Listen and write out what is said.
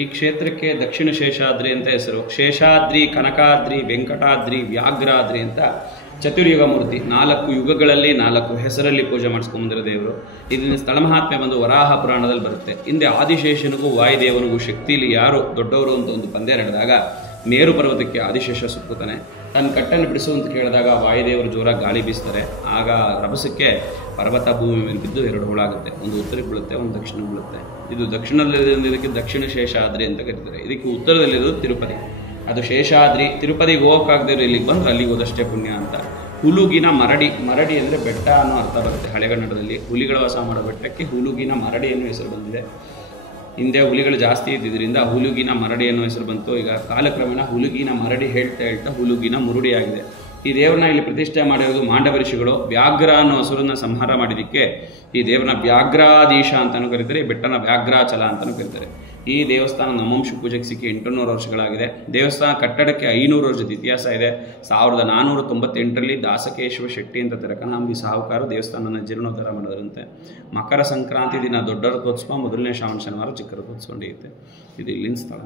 ಈ ಕ್ಷೇತ್ರಕ್ಕೆ ದಕ್ಷಿಣ ಶೇಷಾದ್ರಿ ಅಂತ ಹೆಸರು. ಶೇಷಾದ್ರಿ, ಕನಕಾದ್ರಿ, ವೆಂಕಟಾದ್ರಿ, ವ್ಯಾಘ್ರಾದ್ರಿ ಅಂತ ಚತುರ್ಯುಗ ಮೂರ್ತಿ. 4 ಯುಗಗಳಲ್ಲಿ 4 ಹೆಸರಲ್ಲಿ ಪೂಜೆ ಮಾಡಿಸ್ಕೊಂಬಂದಿರೋ ದೇವರು. ಇದನ್ನ ಸ್ಥಳ ಮಹಾತ್ಮೆ ಬಂದು ವರಾಹ ಪುರಾಣದಲ್ಲಿ ಬರುತ್ತೆ. ಹಿಂದೆ ಆದಿಶೇಷನಿಗೂ ವಾಯುದೇವನಿಗೂ ಶಕ್ತಿಲಿ ಯಾರು ದೊಡ್ಡವರು ಅಂತ ಒಂದು ಪಂದ್ಯ ನಡೆದಾಗ ಮೇರು ಪರ್ವತಕ್ಕೆ ಆದಿಶೇಷ ಸುತ್ತುತ್ತಾನೆ. ತನ್ನ ಕಟ್ಟನ್ನು ಬಿಡಿಸು ಅಂತ ಕೇಳಿದಾಗ ವಾಯುದೇವರು ಜೋರಾಗಿ ಗಾಳಿ ಬೀಸ್ತಾರೆ. ಆಗ ರಭಸಕ್ಕೆ ಪರ್ವತ ಭೂಮಿ ಮೇಲೆ ಬಿದ್ದು 2 ಹೋಳಾಗುತ್ತೆ. ಒಂದು ಉತ್ತರಕ್ಕೆ ಬೀಳುತ್ತೆ, ಒಂದು ದಕ್ಷಿಣಕ್ಕೆ ಬೀಳುತ್ತೆ. ಇದು ದಕ್ಷಿಣದಲ್ಲಿರೋದಕ್ಕೆ ದಕ್ಷಿಣ ಶೇಷಾದ್ರಿ ಅಂತ ಕರೀತಾರೆ. ಇದಕ್ಕೆ ಉತ್ತರದಲ್ಲಿರೋದು ತಿರುಪತಿ. ಅದು ಶೇಷಾದ್ರಿ. ತಿರುಪತಿಗೆ ಹೋಗೋಕ್ಕಾಗದೇ ಇಲ್ಲಿಗೆ ಬಂದ್ರೆ ಅಲ್ಲಿಗೆ ಹೋದಷ್ಟೇ ಪುಣ್ಯ ಅಂತ. ಹುಲುಗಿನ ಮರಡಿ, ಮರಡಿ ಅಂದರೆ ಬೆಟ್ಟ ಅನ್ನೋ ಅರ್ಥ ಬರುತ್ತೆ ಹಳೆಗನ್ನಡದಲ್ಲಿ. ಹುಲಿಗಳ ವಾಸ ಮಾಡೋ ಬೆಟ್ಟಕ್ಕೆ ಹುಲುಗಿನ ಮರಡಿ ಅನ್ನೋ ಹೆಸರು ಬಂದಿದೆ. ಹಿಂದೆ ಹುಲಿಗಳು ಜಾಸ್ತಿ ಇದ್ದಿದ್ದರಿಂದ ಹುಲುಗಿನ ಮರಡಿ ಅನ್ನೋ ಹೆಸರು ಬಂತು. ಈಗ ಕಾಲಕ್ರಮೇಣ ಹುಲುಗಿನ ಮರಡಿ ಹೇಳ್ತಾ ಹುಲುಗಿನ ಮುರುಡಿ ಆಗಿದೆ. ಈ ದೇವ್ರನ್ನ ಇಲ್ಲಿ ಪ್ರತಿಷ್ಠೆ ಮಾಡಿರೋದು ಮಾಂಡವ ಋಷಿಗಳು. ವ್ಯಾಘ್ರ ಅನ್ನೋ ಹಸುರನ್ನ ಸಂಹಾರ ಮಾಡಿದ್ದಕ್ಕೆ ಈ ದೇವ್ರನ್ನ ವ್ಯಾಘ್ರಾಧೀಶ ಅಂತಲೂ ಕರೀತಾರೆ. ಈ ಬೆಟ್ಟನ ವ್ಯಾಘ್ರಾಚಲ ಅಂತಲೂ ಕರೀತಾರೆ. ಈ ದೇವಸ್ಥಾನ ನಮ್ಮವಂಶ ಪೂಜೆಗೆ ಸಿಕ್ಕಿ 800 ವರ್ಷಗಳಾಗಿದೆ. ದೇವಸ್ಥಾನ ಕಟ್ಟಡಕ್ಕೆ 500 ವರ್ಷದ ಇತಿಹಾಸ ಇದೆ. 1498ರಲ್ಲಿ ದಾಸಕೇಶವ ಶೆಟ್ಟಿ ಅಂತ ತೆರಕನಾಂಬಿ ಸಾಹುಕಾರ ದೇವಸ್ಥಾನನ ಜೀರ್ಣೋದ್ಧಾರ ಮಾಡೋದ್ರಂತೆ. ಮಕರ ಸಂಕ್ರಾಂತಿ ದಿನ ದೊಡ್ಡ ರಥೋತ್ಸವ, ಮೊದಲನೇ ಶ್ರಾವಣ ಶನಿವಾರ ಚಿಕ್ಕ ರಥೋತ್ಸವ ನಡೆಯುತ್ತೆ. ಇದು ಇಲ್ಲಿನ ಸ್ಥಳ.